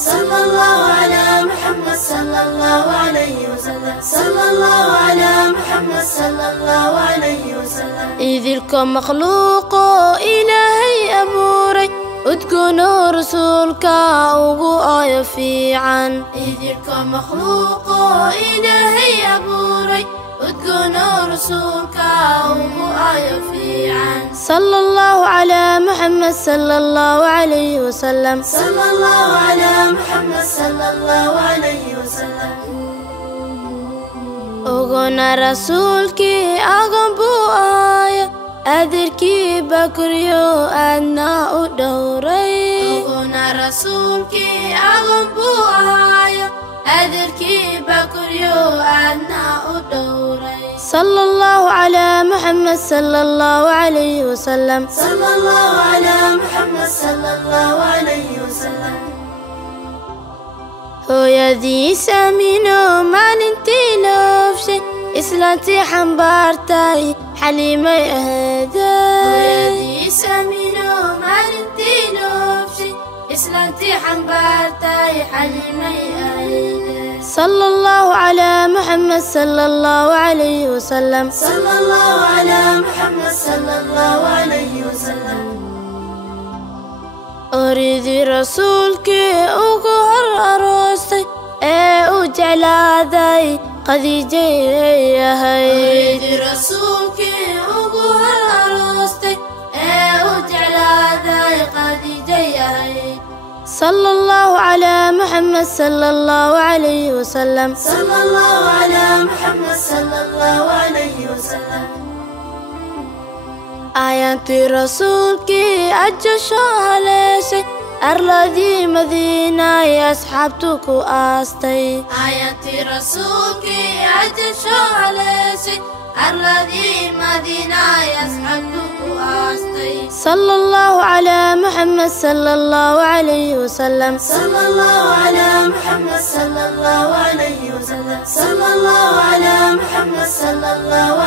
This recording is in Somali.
صلى الله على محمد صلى الله عليه وسلم صلى الله على محمد صلى الله عليه وسلم إذلكم مخلوق إلهي أبوري udgoonoo rasuulka ugu aayo fiican idilka makhluuqoo ilaahay abuuray udgoonoo rasuulka ugu aayo fiican sallallahu calaa muxamed sallallahu calayhi wasalam sallallahu calaa muxamed sallallahu calayhi wasalam ogona rasuulkii agan buu aayo adeerkii bakriyo aadna u dhowray ogona rasuulkii agan buu aayo adeerkii bakriyo aadna u dhowray sallallahu calaa muxamed sallallahu calayhi wasalam sallallahu calaa muxamed sallallahu calayhi wasalam hooyadiis aamino maalintii loofshay islaantii xambaartay xaliimay hooyadiis aamino maalintii loofshay islaantii xambaartay xaliimay ahayd sallallahu calaa muxamed sallallahu calayhi wasalam sallallahu calaa muxamed sallallahu calayhi wasalam oridii rasuulkii ugu hor aroostay ee u jeclaaday khadiijay ahayd oridii rasuulkii ugu hor aroostay ee u jeclaaday khadiijay ahayd sallallahu calaa muxamed sallallahu calayhi wasalam sallallahu calaa muxamed sallallahu calayhi wasalam aayaantii rasuulkii ajasho haleeshay arladii madiina ay asxaabtu ku aastay aayaantii rasuulkii ajasho haleeshay arladii madiina ay asxaabtu ku aastay sallallahu calaa muxamed sallallahu calayhi wasalam sallallahu calaa muxamed sallallahu calayhi wasalam sallallahu calaa muxamed sallallahu